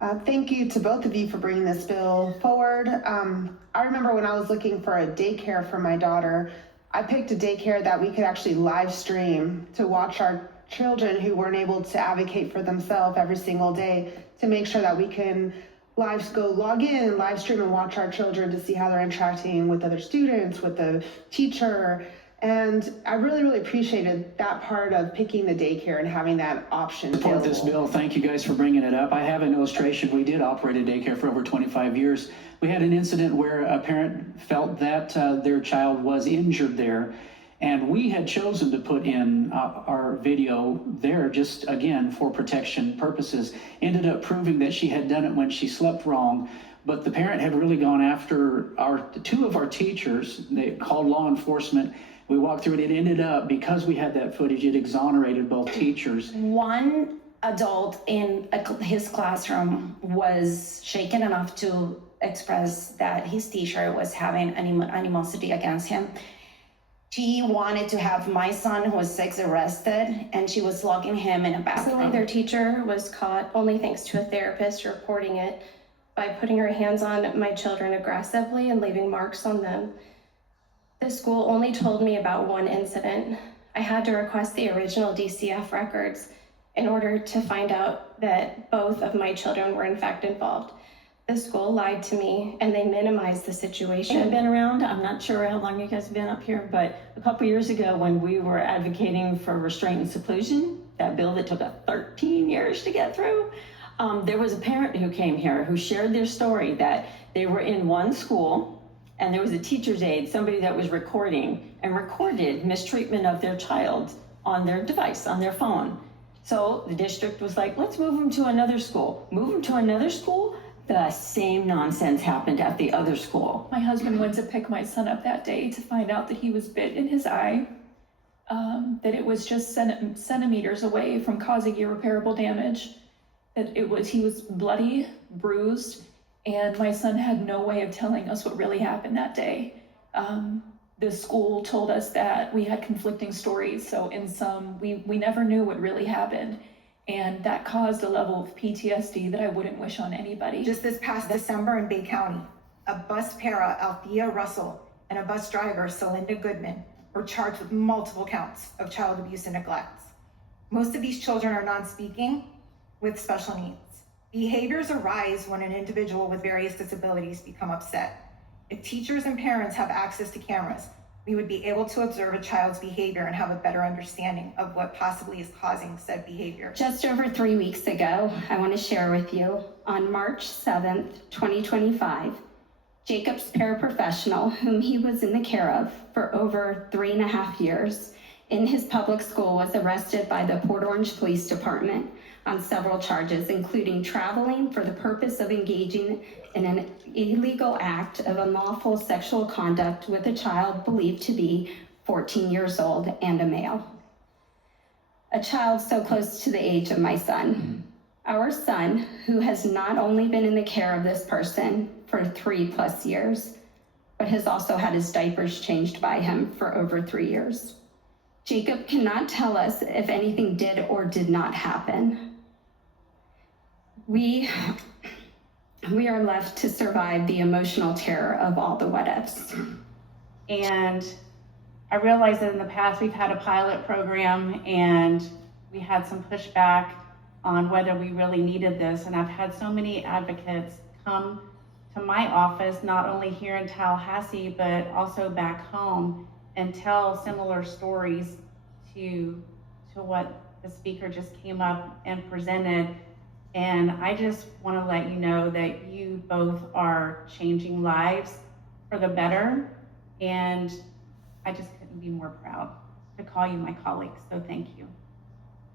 Thank you to both of you for bringing this bill forward. I remember when I was looking for a daycare for my daughter, I picked a daycare that we could actually live stream to watch our children who weren't able to advocate for themselves every single day, to make sure that we can log in and live stream and watch our children to see how they're interacting with other students, with the teacher. And I really, really appreciated that part of picking the daycare and having that option available. Support this bill. Thank you guys for bringing it up. I have an illustration. We did operate a daycare for over 25 years. We had an incident where a parent felt that their child was injured there, and we had chosen to put in our video there just, again, for protection purposes. Ended up proving that she had done it when she slept wrong, but the parent had really gone after two of our teachers. They called law enforcement. We walked through it. It ended up, because we had that footage, it exonerated both teachers. One adult in his classroom was shaken enough to express that his teacher was having animosity against him. She wanted to have my son, who was 6, arrested, and she was locking him in a bathroom. Recently, their teacher was caught, only thanks to a therapist reporting it, by putting her hands on my children aggressively and leaving marks on them. The school only told me about one incident. I had to request the original DCF records in order to find out that both of my children were in fact involved. The school lied to me and they minimized the situation. I've been around, I'm not sure how long you guys have been up here, but a couple years ago when we were advocating for restraint and seclusion, that bill that took 13 years to get through, there was a parent who came here who shared their story that they were in one school and there was a teacher's aide, somebody that was recorded mistreatment of their child on their device, on their phone. So the district was like, let's move them to another school. Move them to another school, the same nonsense happened at the other school. My husband went to pick my son up that day to find out that he was bit in his eye, that it was just centimeters away from causing irreparable damage, that he was bloody, bruised, and my son had no way of telling us what really happened that day. The school told us that we had conflicting stories, so we never knew what really happened. And that caused a level of PTSD that I wouldn't wish on anybody. Just this past December in Bay County, a bus para, Althea Russell, and a bus driver, Celinda Goodman, were charged with multiple counts of child abuse and neglect. Most of these children are non-speaking with special needs. Behaviors arise when an individual with various disabilities become upset. If teachers and parents have access to cameras, we would be able to observe a child's behavior and have a better understanding of what possibly is causing said behavior. Just over 3 weeks ago, I want to share with you, on March 7th, 2025, Jacob's paraprofessional, whom he was in the care of for over 3.5 years, in his public school was arrested by the Port Orange Police Department on several charges, including traveling for the purpose of engaging in an illegal act of unlawful sexual conduct with a child believed to be 14 years old and a male. A child so close to the age of my son. Our son, who has not only been in the care of this person for 3+ years, but has also had his diapers changed by him for over 3 years. Jacob cannot tell us if anything did or did not happen. We are left to survive the emotional terror of all the what ifs. And I realized that in the past we've had a pilot program and we had some pushback on whether we really needed this. And I've had so many advocates come to my office, not only here in Tallahassee, but also back home, and tell similar stories to what the speaker just came up and presented. And I just want to let you know that you both are changing lives for the better. And I just couldn't be more proud to call you my colleagues. So thank you.